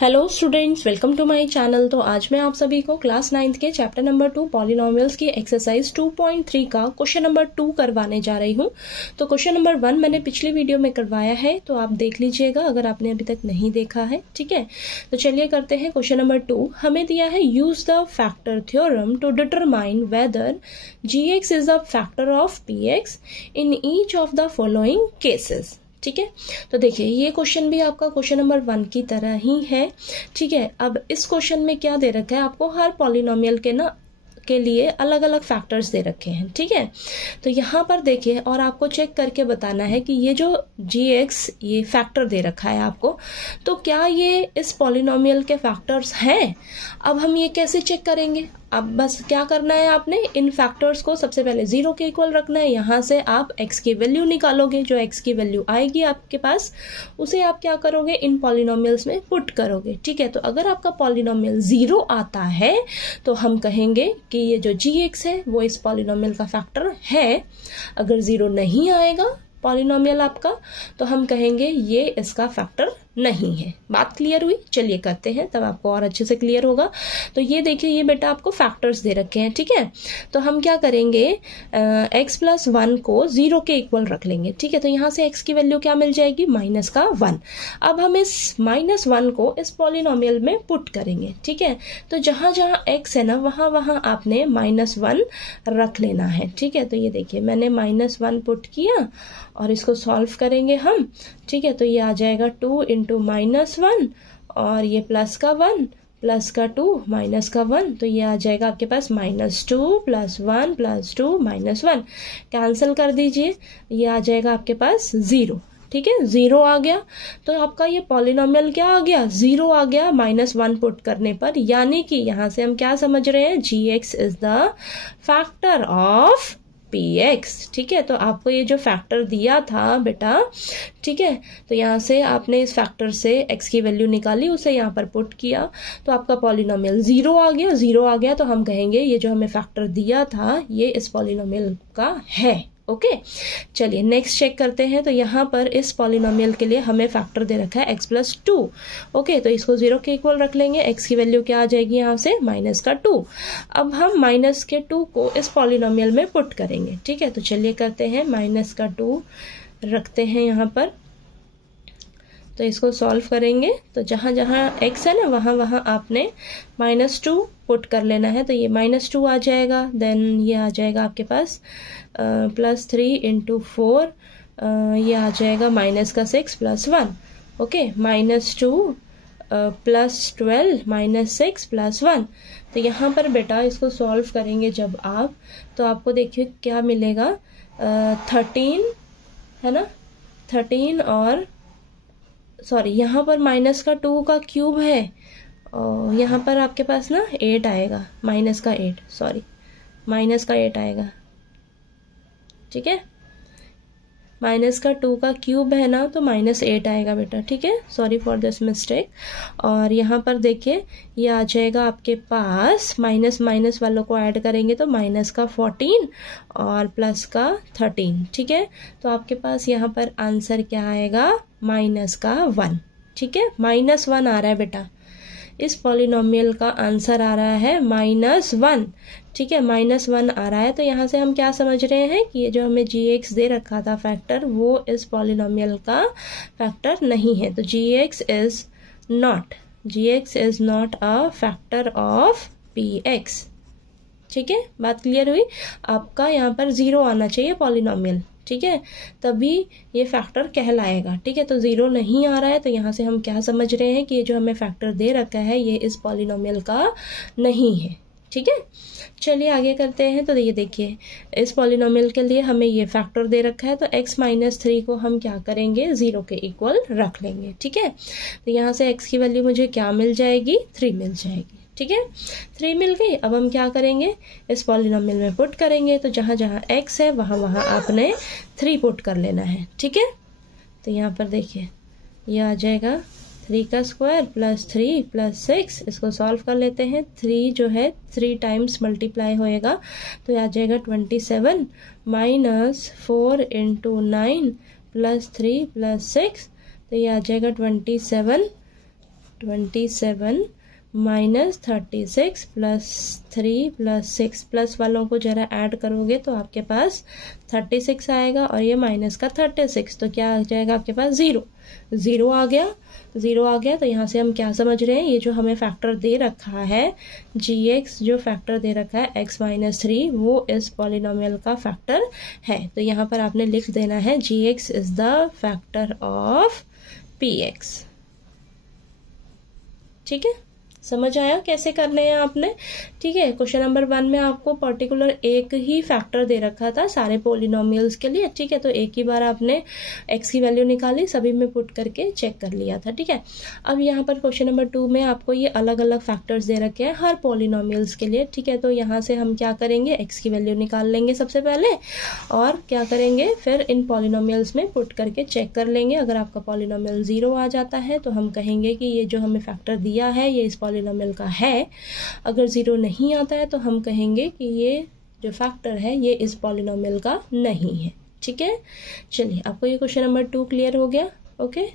Hello students, welcome to my channel. तो आज मैं आप सभी को क्लास 9th के चैप्टर नंबर 2 पॉलिनोमियल्स की एक्सरसाइज 2.3 का क्वेश्चन नंबर 2 करवाने जा रही हूँ। तो क्वेश्चन नंबर 1 मैंने पिछली वीडियो में करवाया है, तो आप देख लीजिएगा अगर आपने अभी तक नहीं देखा है। ठीक है, तो चलिए करते हैं क्वेश्चन नंबर 2। हमें दिया है use the factor theorem to determine whether gx is the factor of px in each of the following cases. ठीक है, तो देखिए ये क्वेश्चन भी आपका क्वेश्चन नंबर 1 की तरह ही है। ठीक है, अब इस क्वेश्चन में क्या दे रखा है, आपको हर पॉलिनोमियल के लिए अलग अलग फैक्टर्स दे रखे हैं। ठीक है, तो यहाँ पर देखिए और आपको चेक करके बताना है कि ये जो gx ये फैक्टर दे रखा है आपको, तो क्या ये इस पॉलिनोमियल के फैक्टर्स हैं। अब हम ये कैसे चेक करेंगे, अब बस क्या करना है, आपने इन फैक्टर्स को सबसे पहले 0 के इक्वल रखना है। यहाँ से आप x की वैल्यू निकालोगे, जो x की वैल्यू आएगी आपके पास उसे आप क्या करोगे, इन पॉलिनोमियल्स में पुट करोगे। ठीक है, तो अगर आपका पॉलिनोमियल 0 आता है तो हम कहेंगे कि ये जो gx है वो इस पॉलिनोमियल का फैक्टर है। अगर 0 नहीं आएगा पॉलिनोमियल आपका तो हम कहेंगे ये इसका फैक्टर नहीं है। बात क्लियर हुई? चलिए करते हैं, तब आपको और अच्छे से क्लियर होगा। तो ये देखिए, ये बेटा आपको फैक्टर्स दे रखे हैं। ठीक है, तो हम क्या करेंगे, x+1 को 0 के इक्वल रख लेंगे। ठीक है, तो यहाँ से x की वैल्यू क्या मिल जाएगी, -1। अब हम इस -1 को इस पॉलिनोमियल में पुट करेंगे। ठीक है, तो जहां जहां x है ना वहां आपने -1 रख लेना है। ठीक है, तो ये देखिए मैंने -1 पुट किया और इसको सॉल्व करेंगे हम। ठीक है, तो ये आ जाएगा 2 × -1 और ये प्लस का 1 प्लस का 2 माइनस का 1, तो ये आ जाएगा आपके पास -2 + 1 + 2 -1। कैंसिल कर दीजिए, ये आ जाएगा आपके पास 0। ठीक है, 0 आ गया, तो आपका ये पॉलिनोमियल क्या आ गया, 0 आ गया -1 पुट करने पर। यानी कि यहाँ से हम क्या समझ रहे हैं, gx is the factor of px। ठीक है, तो आपको ये जो फैक्टर दिया था बेटा, ठीक है, तो यहाँ से आपने इस फैक्टर से x की वैल्यू निकाली, उसे यहाँ पर पुट किया, तो आपका पॉलिनोमियल 0 आ गया। 0 आ गया तो हम कहेंगे ये जो हमें फैक्टर दिया था ये इस पॉलिनोमियल का है। ओके, चलिए नेक्स्ट चेक करते हैं। तो यहाँ पर इस पॉलिनोमियल के लिए हमें फैक्टर दे रखा है x+2। ओके, तो इसको 0 के इक्वल रख लेंगे। x की वैल्यू क्या आ जाएगी यहाँ से, -2। अब हम -2 को इस पॉलिनोमियल में पुट करेंगे। ठीक है, तो चलिए करते हैं, -2 रखते हैं यहाँ पर, तो इसको सॉल्व करेंगे। तो जहाँ जहाँ x है ना वहाँ आपने -2 पुट कर लेना है। तो ये -2 आ जाएगा, देन ये आ जाएगा आपके पास +3 × 4, ये आ जाएगा -6 + 1। ओके, -2 + 12 -6 + 1। तो यहाँ पर बेटा इसको सॉल्व करेंगे जब आप, तो आपको देखिए क्या मिलेगा, 13 है ना, 13 और सॉरी यहाँ पर -2 का क्यूब है और यहाँ पर आपके पास ना 8 आएगा, -8 सॉरी -8 आएगा। ठीक है, -2 का क्यूब है ना तो -8 आएगा बेटा। ठीक है, सॉरी फॉर दिस मिस्टेक। और यहाँ पर देखिए ये आ जाएगा आपके पास, माइनस वालों को ऐड करेंगे तो -14 और +13। ठीक है, तो आपके पास यहाँ पर आंसर क्या आएगा, -1। ठीक है, -1 आ रहा है बेटा, इस पॉलिनोमियल का आंसर आ रहा है -1। ठीक है, -1 आ रहा है। तो यहाँ से हम क्या समझ रहे हैं कि ये जो हमें gx दे रखा था फैक्टर, वो इस पॉलिनोमियल का फैक्टर नहीं है। तो gx is not a factor of px। ठीक है, बात क्लियर हुई? आपका यहाँ पर 0 आना चाहिए पॉलिनोमियल। ठीक है, तभी ये फैक्टर कहलाएगा। ठीक है, तो 0 नहीं आ रहा है, तो यहाँ से हम क्या समझ रहे हैं कि ये जो हमें फैक्टर दे रखा है ये इस पॉलिनोमियल का नहीं है। ठीक है, चलिए आगे करते हैं। तो ये देखिए इस पॉलिनोमियल के लिए हमें ये फैक्टर दे रखा है, तो x-3 को हम क्या करेंगे, 0 के इक्वल रख लेंगे। ठीक है, तो यहाँ से x की वैल्यू मुझे क्या मिल जाएगी, 3 मिल जाएगी। ठीक है, 3 मिल गई। अब हम क्या करेंगे, इस पॉलिनोमियल में पुट करेंगे। तो जहाँ जहाँ x है वहाँ आपने 3 पुट कर लेना है। ठीक है, तो यहाँ पर देखिए ये आ जाएगा 3 का स्क्वायर +3 +6, इसको सॉल्व कर लेते हैं। 3 जो है 3 टाइम्स मल्टीप्लाई होएगा, तो ये आ जाएगा 27 -4 × 9 +3 +6, तो ये आ जाएगा 27 27 माइनस 36 प्लस 3 प्लस 6 प्लस वालों को जरा ऐड करोगे तो आपके पास 36 आएगा और ये माइनस का 36, तो क्या आ जाएगा आपके पास 0 आ गया। तो यहाँ से हम क्या समझ रहे हैं, ये जो हमें फैक्टर दे रखा है gx, जो फैक्टर दे रखा है x माइनस 3, वो इस पॉलिनोमियल का फैक्टर है। तो यहाँ पर आपने लिख देना है gx is the factor of px। ठीक है, समझ आया कैसे करने हैं आपने। ठीक है, क्वेश्चन नंबर 1 में आपको पर्टिकुलर एक ही फैक्टर दे रखा था सारे पॉलिनोमियल्स के लिए। ठीक है, तो एक ही बार आपने x की वैल्यू निकाली, सभी में पुट करके चेक कर लिया था। ठीक है, अब यहाँ पर क्वेश्चन नंबर 2 में आपको ये अलग अलग फैक्टर्स दे रखे हैं हर पॉलिनोमियल्स के लिए। ठीक है, तो यहाँ से हम क्या करेंगे, x की वैल्यू निकाल लेंगे सबसे पहले, और क्या करेंगे फिर इन पॉलिनोमियल्स में पुट करके चेक कर लेंगे। अगर आपका पॉलिनोमियल 0 आ जाता है तो हम कहेंगे कि ये जो हमें फैक्टर दिया है ये इस पॉलिनोमियल का है। अगर 0 नहीं आता है तो हम कहेंगे कि ये जो फैक्टर है ये इस पॉलिनोमियल का नहीं है। ठीक है, चलिए आपको ये क्वेश्चन नंबर 2 क्लियर हो गया। ओके।